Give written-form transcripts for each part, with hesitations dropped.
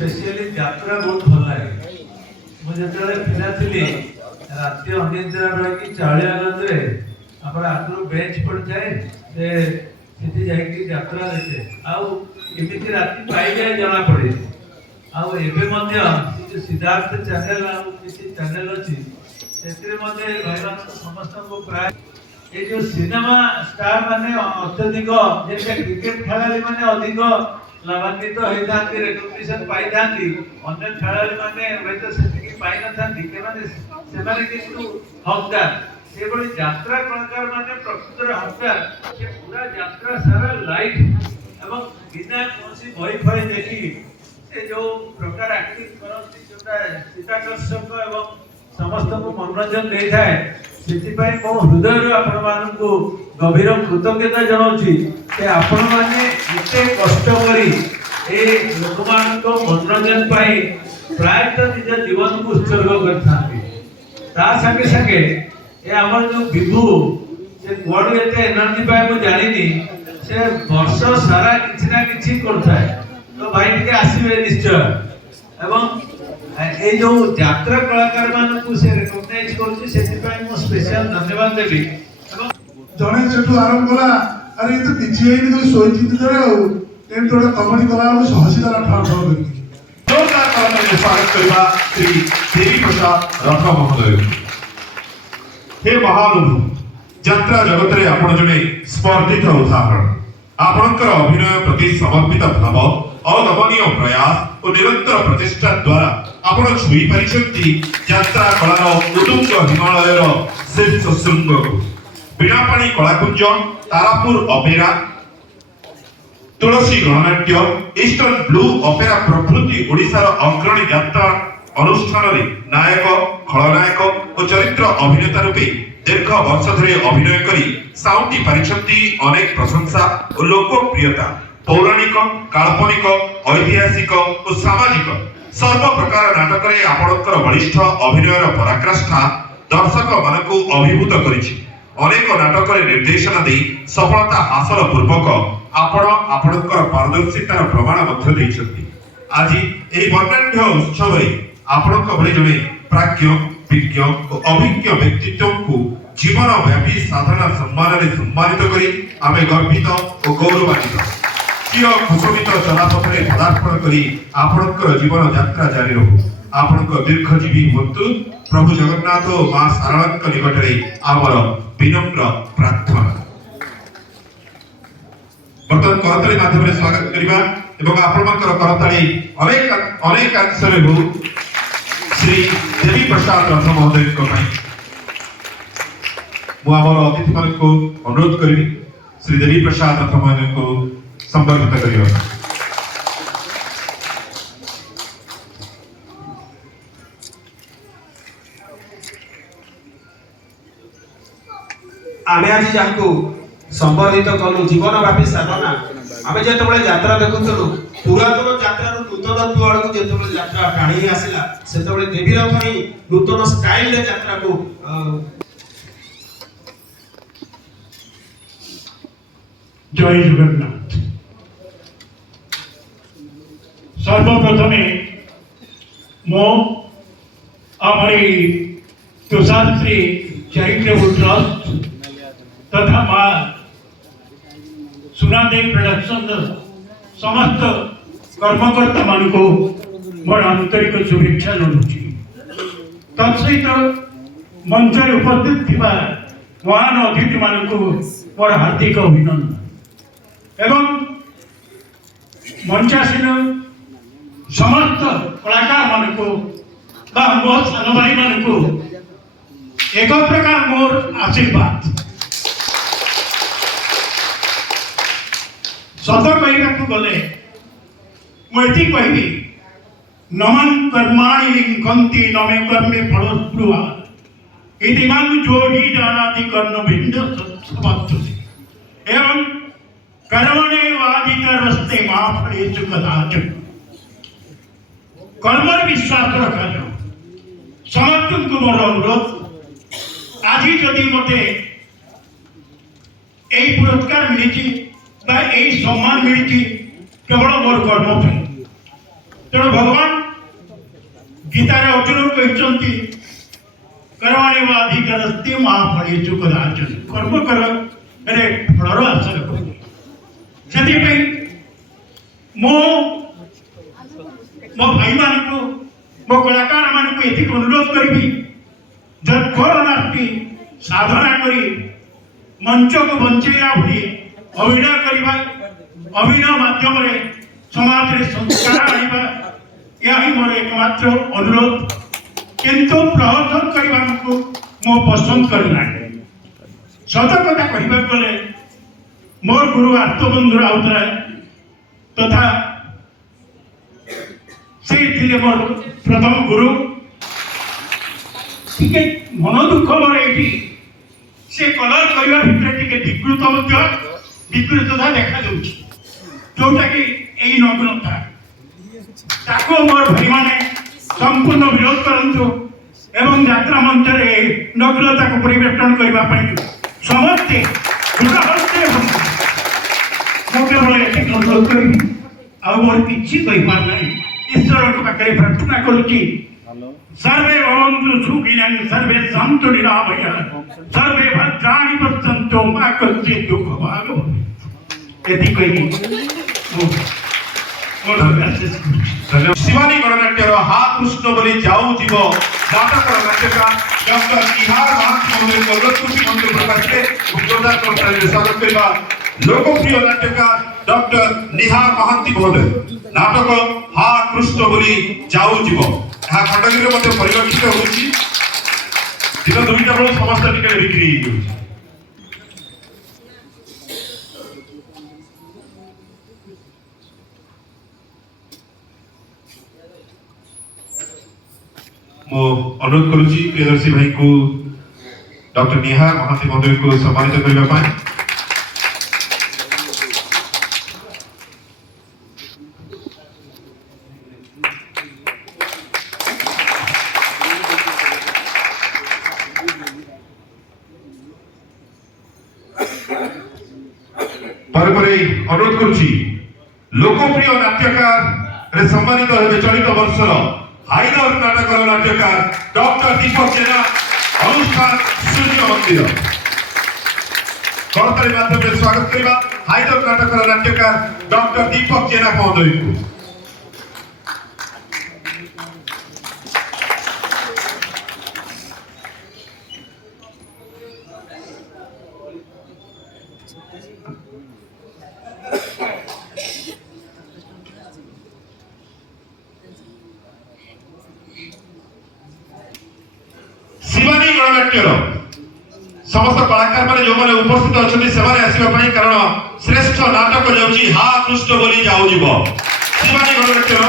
specially यात्रा बहुत भल लगे मुझे पिला थी राति अनिद्रा रही चालियागंज आगे बेंच पड़ जाए से यात्रा देखे आमती राति पाई जाए जना पड़े आवे सिद्धार्थ चैनल किसी चैनल अच्छी समस्त प्राय ये जो सिनेमा स्टार माने अत्यधिक क्रिकेट खेलाड़ी माने अधिक लाभान्वित होता रेकग्निशन पाई अन्य खेलाड़ी माने हयतो सेतिकी पाई नथांती हकदार से बड़ी यात्रा कलाकार माने प्रकृतर हकदार से पूरा यात्रा सारा लाइव एवं बिना कौन भय भय देखी से जो प्रकार एक्टिंग करती जोटा चित्ताकर्षक एवं समस्त को मनोरंजन दे थाए सेतिपाई मो हृदय आपण मानकु गभीर कृतज्ञता जनाउछि से आपण माने एते कष्ट करी ए लोक मानको मनोरंजन पाई प्रायतः निज जीवन को उत्सर्ग करथांती ता संगे संगे ए हमर जो विभू से कोड एते एनर्जी पाई मु जानिनी से वर्ष सारा किछि ना किछि करथाय तो भाई टिके आसीबे निश्चय एवं ए जो यात्रा कलाकार मानकु से रिकॉग्नाइज करछि सेतिपाई मो स्पेशल धन्यवाद देबी जने सेठू आरंभ कला अरे ये तो किछि हेनी तो सोई चिंती करे हो एम तोड़ा कमेडी कला को सहसिदार ठाड़ ठाड़ करी जोरदार ताली में स्वागत करबा श्री देवी प्रसाद रथ महोदय हे महानुभव यात्रा जगत रे आपण जने स्पर्धित उदाहरण आपणकर अभिनय प्रति समर्पित भाव अदमनीय प्रयास और निरंतर प्रचेष्टा द्वारा आपण छुई परिछंती यात्रा कलार उदुंग हिमालयर शीर्ष शृंग को बीणापाणी कलाकुंज तारापुर अपेरा तुलसी गणनाट्य ईस्टर्न ब्लू अपेरा प्रभृति ओडिशार अग्रणी यात्रा अनुष्ठान रे नायक खलनायक और चरित्र अभिनेता रूपे दीर्घ वर्ष धरे अभिनय करी साउंटी परिछंती अनेक प्रशंसा और लोकप्रियता पौराणिक काल्पनिक ऐतिहासिक और सामाजिक सर्व प्रकार नाटक रे आपणकर बलिष्ठ अभिनयर पराकाष्ठा दर्शक मानकु अभिभूत करिछि अनेक नाटक रे निर्देशन दे सफलता हासिल पूर्वक आपणकर पारदर्शितार प्रमाण मध्य दैछथि आज एही वर्णाढ्य उत्सव रे आपणक भଳି जने प्राज्ञ विज्ञ और अभिज्ञ व्यक्तित्व को जीवन व्यापी साधना सम्मान रे सम्मानित करी आमे गर्वित और गौरवान्वित प्रिय खुशमित चलापथरे पदार्पण करी आपणकर जीवन यात्रा जारी रहू आपणक दीर्घजीवी हुंतु प्रभु जगन्नाथ और मां शारदांक निकटरे आमर विनम्र प्रार्थना बर्तमान करताली माध्यम स्वागत करबा एवं आपणकर करताली अनेक अनेक अंशरे हो श्री देवी प्रसाद रथ महोदय को भाई मु आमर अतिथि मान को अनुरोध करी श्री देवी प्रसाद रथ महोदय को संबर्धित करियो आमे आज जाको संबर्धित कलु जीवन व्यापी साधना आमे जेतबेले यात्रा देखुतलु पुरातन यात्रा रो नूतन द्वार को जेतबेले यात्रा टाणी आसिला सेतबेले देवी रथ ही नूतन स्टाइल रे यात्रा को जय जगन्नाथ सर्वप्रथमे मो हमारी तुषारश्री चैरिटेबल ट्रस्ट तथा मां सुनादेवी प्रोडक्शन समस्त कर्मकर्ता मान को मोर आंतरिक शुभेच्छा जनाऊँगी तत्सहित मंच उपस्थित थिबा महान अतिथि मान को मोर हार्दिक अभिनंदन एवं मंचासीन समस्त कलाकार मान को मो सान भाई मान को एक प्रकार मोर आशीर्वाद सत कहवाक गले मुझे कहबी नमन कर्माणि लिंकन्ति नमे कर्मे फलस्पृहा इति मान जोहि जानाति कर्म भिन्न समर्थति एवं कर्मणे वादितरस्ते मा फलेषु कदाचन कर्म विश्वास रखा जाओ समर्थन को मोर अनुरोध आज जदि मते यही पुरस्कार मिली सम्मान मिली केवल मोर कर्म तेणु भगवान अर्जुन कहते कर्माणि वा अधिकारस्ते महाफलेषु कदाचन कर्म कर अरे फलर आशा रख मो भाई मान मो कलाकार मान को ये अनुरोध करी जत्फलनास्ति साधना करी मंच को बंचेला भली अभिनय करवा अभिनय माध्यम समाज रे संस्कार आनिबा यही मोर एकमात्र अनुरोध किंतु प्रवर्तन करने को मो पसंद करना सत कथा कहवा गले मोर गुरु आत्मबंधु राउतराय तथा से थिले मोर प्रथम गुरु टिके मन दुख मोर एठी से कलर करवा भितर टिके विकृतता देखा जाउछि जोटा कि एई नग्नता ताको मोर भाई माने संपूर्ण विरोध करंतु एवं यात्रा मंच रे नग्नता को परिवर्तन करबा पई समस्ते गुणहस्ते मो केवल एति अनुरोध करी आ मोर किछि कहि पार नै ईश्वर को पाखरे प्रार्थना करूची सर्वे भवन्तु सुखिनः सर्वे सन्तु निरामयः सर्वे भद्राणि पश्यन्तु मा कश्चित् दुःखभाग् भवेत् एति कहि शिवानी गणनाट्यर हा कृष्ण बोली जाऊ जीव नाटक नाट्यकार डॉक्टर निहार महांती महोदय कल्लतुर्सी मंदिर प्रकाशे मुख्योद्धार कर्मचारी स्वागत करबा लोकप्रिय नाट्यकार डॉक्टर निहार महांती महोदय नाटक हा कृष्ण बोली जाऊ जीव हा खंडगिरी मध्ये परिलक्षित होउची दिन दुईटा बेला समस्त टिकेट बिक्री होउची मो अनुरोध करुची प्रियदर्शी भाई को डॉक्टर निहार महांती महोदय को सम्मानित करबा पाए परपरे अनुरोध करुची लोकप्रिय नाट्यकार रे सम्मानित हेबे चलित वर्षर हाइदर नाटक नाट्यकार डॉक्टर दीपक जेना अनुष्ठान सूर्य मंदिर करताली माध्यम स्वागत करबा हाइदर नाटक नाट्यकार डॉक्टर दीपक जेना महोदय को शिवानी गणनाट्यर समस्त कलाकार माने जो माने उपस्थित अछथि सेवारे आसीबा पई कारण श्रेष्ठ नाटक जाउची हा कृष्ण बोली जाऊ जीव शिवानी गणनाट्यर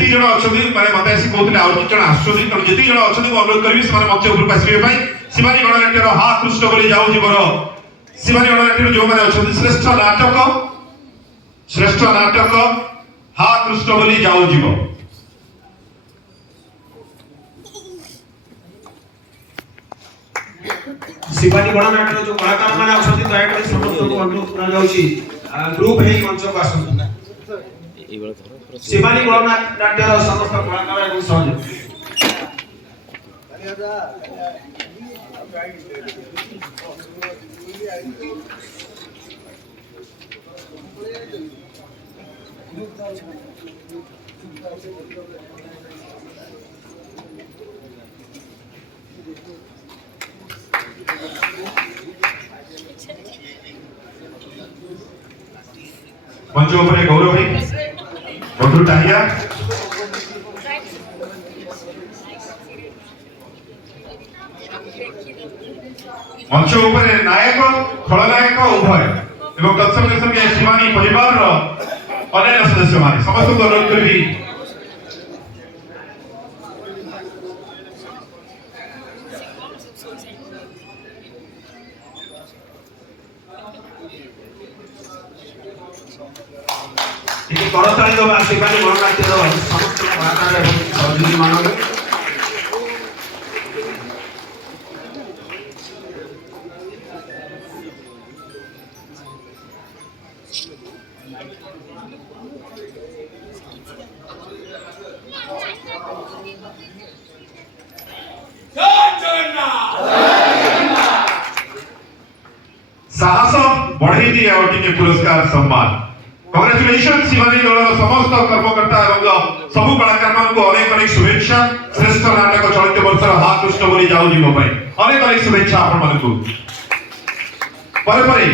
जन अछथि माने मते आसी कहउतले और जण आछथि कारण जति जण अछथि को अनुरोध करबी से मंच ऊपर आसीबे पई शिवानी गणनाट्यर हा कृष्ण बोली जाऊ जीवर शिवानी गणनाट्यर जो माने अछथि श्रेष्ठ नाटक हा कृष्ण बोली जाऊ जीव शिवानी गणनाट्यर जो कलाकार माने अछथि दयाकरी समस्त को अनुरोध करा जाउची ग्रुप हे मंच को आसु शिवानी गणनाट्यर समस्त कलाकार एवं सहयोग मंच ऊपर गौरव भाई मधुर टाहिया मंच ऊपर नायक खलनायक उभय एवं दर्शक देश के शिवानी परिवार रो अन्य सदस्य माने समस्त को अनुरोध करी ये करताली दो शिवानी गणनाट्यर समस्त कलाकार एवं सहयोगी मानव बढ़ई दिए और टिके पुरस्कार सम्मान कांग्रेचुलेशन शिवानी दलर समस्त कर्मकर्ता एवं सबु कलाकार मानक अनेक अनेक शुभेच्छा श्रेष्ठ नाटक चलित वर्षर हाथ पृष्ठ बनी जाऊ जीव अनेक अनेक शुभेच्छा आपण मानकु परे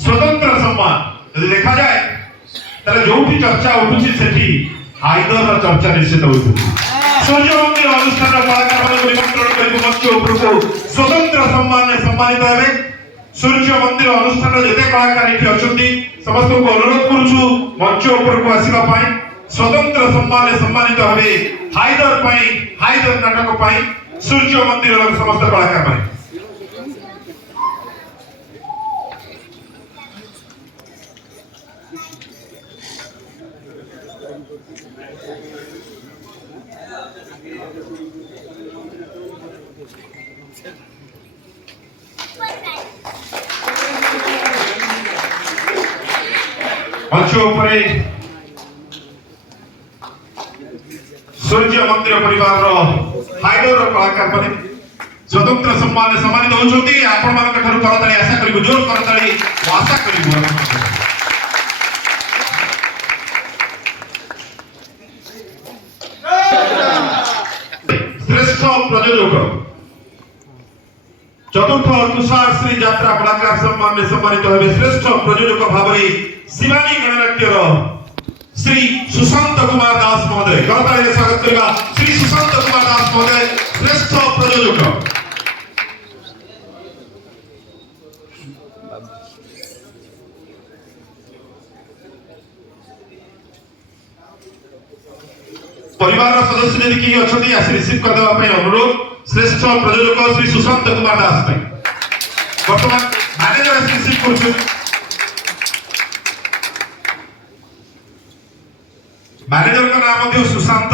स्वतंत्र सम्मान यदि देखा जाए ताले जोठी चर्चा उठुची सेठी हाइदर चर्चा निश्चित होती सूर्य मंदिर अनुष्ठान कलाकार मानक निमंत्रण करी मंच उपरको स्वतंत्र सम्मान सम्मानित हेबे सूर्य मंदिर अनुष्ठान जेते कलाकार इठी अछंती समस्त को अनुरोध करूछु मंच उपरको आसीबा पाई स्वतंत्र सम्मान सम्मानित हेबे हाइदर नाटक पाई सूर्य मंदिर समस्त कलाकार माने मंच उपरे सूर्य मंदिर परिवार हाइदर कलाकार माने स्वतंत्र सम्मान सम्मानित होउछंती आपण मानक ठारू करताली आशा करिबो जोर करताली आशा करिबो श्रेष्ठ प्रयोजक चतुर्थ तुषार श्री यात्रा कलाकार सम्मान में सम्मानित हेबे श्रेष्ठ प्रयोजक भाबरे शिवानी गणनाट्यर श्री सुशांत कुमार दास महोदय करताली स्वागत करबा श्री सुशांत कुमार दास महोदय श्रेष्ठ प्रयोजक परिवार सदस्य यदि की अछती आसी रिसीव कर देबा पई अनुरोध श्रेष्ठ प्रयोजक श्री सुशांत कुमार दास पई वर्तमान मैनेजर आसी रिसीव करछु मैनेजर का नाम मध्य सुशांत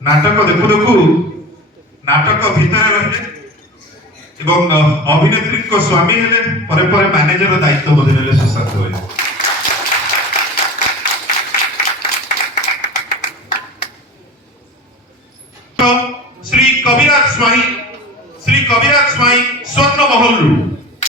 नाटक देखु देखु नाटक भीतर रहिले एवं अभिनेत्री को स्वामी हेले परे परे मैनेजर दायित्व बदले सुशांत होय